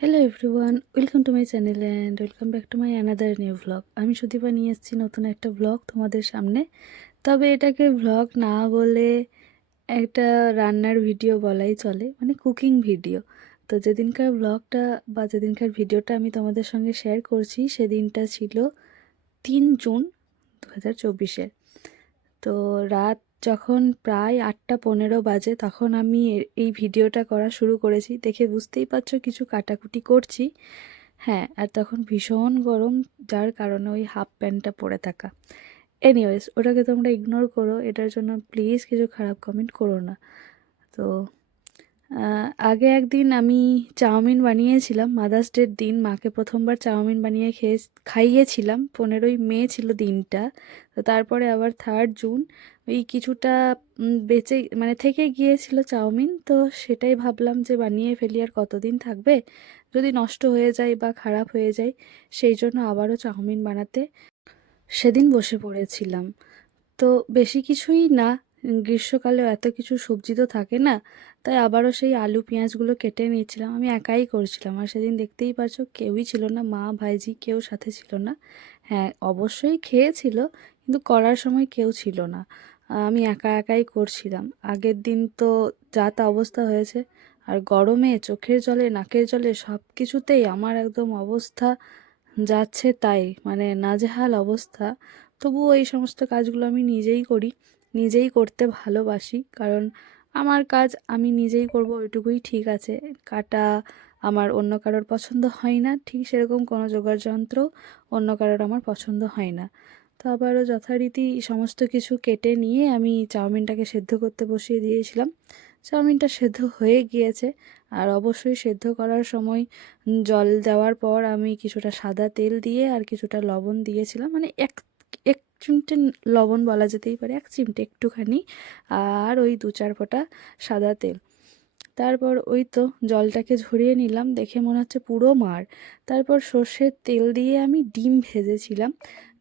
Hello everyone, welcome to my channel and welcome back to my another new vlog. আমি সুদীপা নিয়ে এসেছি নতুন একটা ভ্লগ তোমাদের সামনে। তবে এটাকে ভ্লগ না বলে একটা রান্নার ভিডিও বলাই চলে, মানে কুকিং ভিডিও। তো যেদিনকার ভ্লগটা বা যেদিনকার ভিডিওটা আমি তোমাদের সঙ্গে শেয়ার করছি সেদিনটা ছিল 3 জুন 2024-এর। তো রাত যখন প্রায় 8টা 15 বাজে তখন আমি এই ভিডিওটা করা শুরু করেছি। দেখে বুঝতেই পারছো কিছু কাটাকুটি করছি। হ্যাঁ, আর তখন ভীষণ গরম, যার কারণে ওই হাফ প্যান্টটা পরে থাকা। এনিওয়েজ, ওটাকে তোমরা ইগনোর করো, এটার জন্য প্লিজ কিছু খারাপ কমেন্ট করো না। তো আগে একদিন আমি চাউমিন বানিয়েছিলাম, মাদার্স ডের দিন মাকে প্রথমবার চাউমিন বানিয়ে খাইয়েছিলাম। 15ই মে ছিল দিনটা। তো তারপরে আবার 3rd জুন ওই কিছুটা বেঁচে মানে থেকে গিয়েছিল চাউমিন। তো সেটাই ভাবলাম যে বানিয়ে ফেলি, আর কতদিন থাকবে, যদি নষ্ট হয়ে যায় বা খারাপ হয়ে যায়। সেই জন্য আবারও চাউমিন বানাতে সেদিন বসে পড়েছিলাম। তো বেশি কিছুই না, গ্রীষ্মকালেও এত কিছু সবজি তো থাকে না, তাই আবারও সেই আলু পেঁয়াজগুলো কেটে নিয়েছিলাম। আমি একাই করছিলাম, আর সেদিন দেখতেই পারছো কেউই ছিল না, মা ভাইজি কেউ সাথে ছিল না। হ্যাঁ, অবশ্যই খেয়েছিল, কিন্তু করার সময় কেউ ছিল না। আমি একা একাই করছিলাম। আগের দিন তো যা তা অবস্থা হয়েছে, আর গরমে চোখের জলে নাকের জলে সব কিছুতেই আমার একদম অবস্থা যাচ্ছে তাই, মানে নাজেহাল অবস্থা। তবুও এই সমস্ত কাজগুলো আমি নিজেই করি, নিজেই করতে ভালোবাসি, কারণ আমার কাজ আমি নিজেই করব, ওইটুকুই ঠিক আছে। কাটা আমার অন্য কারোর পছন্দ হয় না, ঠিক সেরকম কোনো জোগাড় যন্ত্র অন্য কারোর আমার পছন্দ হয় না। তো আবারও যথারীতি সমস্ত কিছু কেটে নিয়ে আমি চাউমিনটাকে সেদ্ধ করতে বসিয়ে দিয়েছিলাম। চাউমিনটা সেদ্ধ হয়ে গিয়েছে, আর অবশ্যই সেদ্ধ করার সময় জল দেওয়ার পর আমি কিছুটা সাদা তেল দিয়ে আর কিছুটা লবণ দিয়েছিলাম, মানে এক এক চিমটে লবণ বলা যেতেই পারে, 1 চিমটে একটুখানি, আর ওই 2-4 ফোঁটা সাদা তেল। তারপর ওই তো জলটাকে ঝরিয়ে নিলাম, দেখে মনে হচ্ছে পুরো মার। তারপর সর্ষের তেল দিয়ে আমি ডিম ভেজেছিলাম।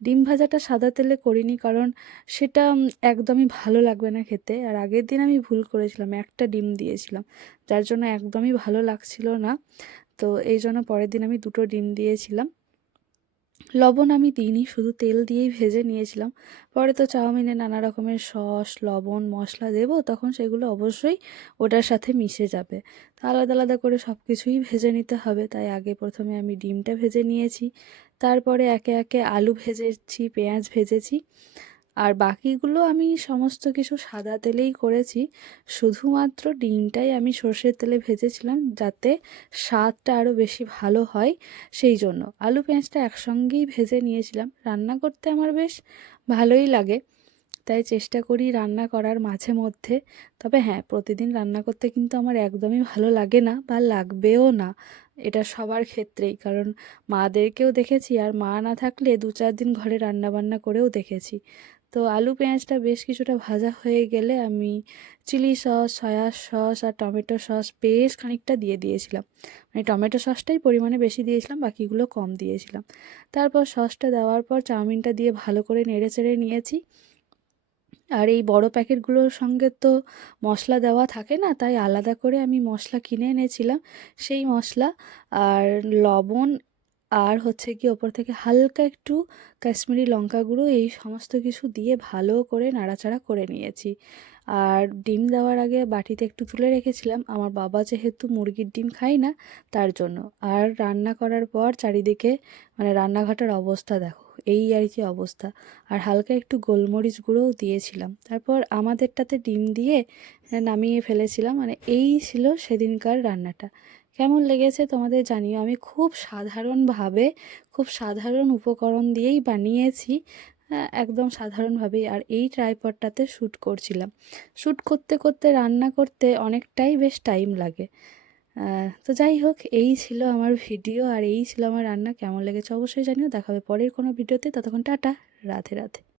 ডিম ভাজাটা সাদা তেলে করিনি, কারণ সেটা একদমই ভালো লাগবে না খেতে। আর আগের দিন আমি ভুল করেছিলাম, একটা ডিম দিয়েছিলাম, যার জন্য একদমই ভালো লাগছিল না। তো এই জন্য পরের দিন আমি 2টো ডিম দিয়েছিলাম। লবণ আমি দিইনি, শুধু তেল দিয়েই ভেজে নিয়েছিলাম। পরে তো চাউমিনে নানা রকমের সস লবণ মশলা দেবো, তখন সেগুলো অবশ্যই ওটার সাথে মিশে যাবে। তো আলাদা আলাদা করে সব কিছুই ভেজে নিতে হবে, তাই আগে প্রথমে আমি ডিমটা ভেজে নিয়েছি। তারপরে একে একে আলু ভেজেছি, পেঁয়াজ ভেজেছি, আর বাকিগুলো আমি সমস্ত কিছু সাদা তেলেই করেছি। শুধুমাত্র ডিমটাই আমি সর্ষের তেলে ভেজেছিলাম, যাতে স্বাদটা আরও বেশি ভালো হয়। সেই জন্য আলু পেঁয়াজটা একসঙ্গেই ভেজে নিয়েছিলাম। রান্না করতে আমার বেশ ভালোই লাগে, তাই চেষ্টা করি রান্না করার মাঝে মধ্যে। তবে হ্যাঁ, প্রতিদিন রান্না করতে কিন্তু আমার একদমই ভালো লাগে না, বা লাগবেও না। এটা সবার ক্ষেত্রেই, কারণ মাদেরকেও দেখেছি, আর মা না থাকলে 2-4 দিন ঘরে রান্না বান্না করেও দেখেছি। তো আলু পেঁয়াজটা বেশ কিছুটা ভাজা হয়ে গেলে আমি চিলি সস সয়া সস আর টমেটো সস বেশ খানিকটা দিয়ে দিয়েছিলাম। মানে টমেটো সসটাই পরিমাণে বেশি দিয়েছিলাম, বাকিগুলো কম দিয়েছিলাম। তারপর সসটা দেওয়ার পর চাউমিনটা দিয়ে ভালো করে নেড়ে চেড়ে নিয়েছি। আর এই বড় প্যাকেটগুলোর সঙ্গে তো মশলা দেওয়া থাকে না, তাই আলাদা করে আমি মশলা কিনে এনেছিলাম। সেই মশলা আর লবণ, আর হচ্ছে কি ওপর থেকে হালকা একটু কাশ্মীরি লঙ্কা গুঁড়ো, এই সমস্ত কিছু দিয়ে ভালো করে নাড়াচাড়া করে নিয়েছি। আর ডিম দেওয়ার আগে বাটিতে একটু তুলে রেখেছিলাম, আমার বাবা যেহেতু মুরগির ডিম খায় না, তার জন্য। আর রান্না করার পর চারিদিকে মানে রান্নাঘরটার অবস্থা দেখো, এই আর কি অবস্থা। আর হালকা একটু গোলমরিচ গুঁড়োও দিয়েছিলাম। তারপর আমাদেরটাতে ডিম দিয়ে নামিয়ে ফেলেছিলাম। মানে এই ছিল সেদিনকার রান্নাটা। কেমন লেগেছে তোমাদের জানিও। আমি খুব সাধারণভাবে, খুব সাধারণ উপকরণ দিয়েই বানিয়েছি, একদম সাধারণভাবেই। আর এই ট্রাইপডটাতে শ্যুট করছিলাম। শ্যুট করতে করতে রান্না করতে অনেকটাই বেশ টাইম লাগে। তো যাই হোক, এই ছিল আমার ভিডিও, আর এই ছিল আমার রান্না। কেমন লেগেছে অবশ্যই জানিও। দেখা হবে পরের কোনো ভিডিওতে, ততক্ষণ টাটা, রাধে রাধে।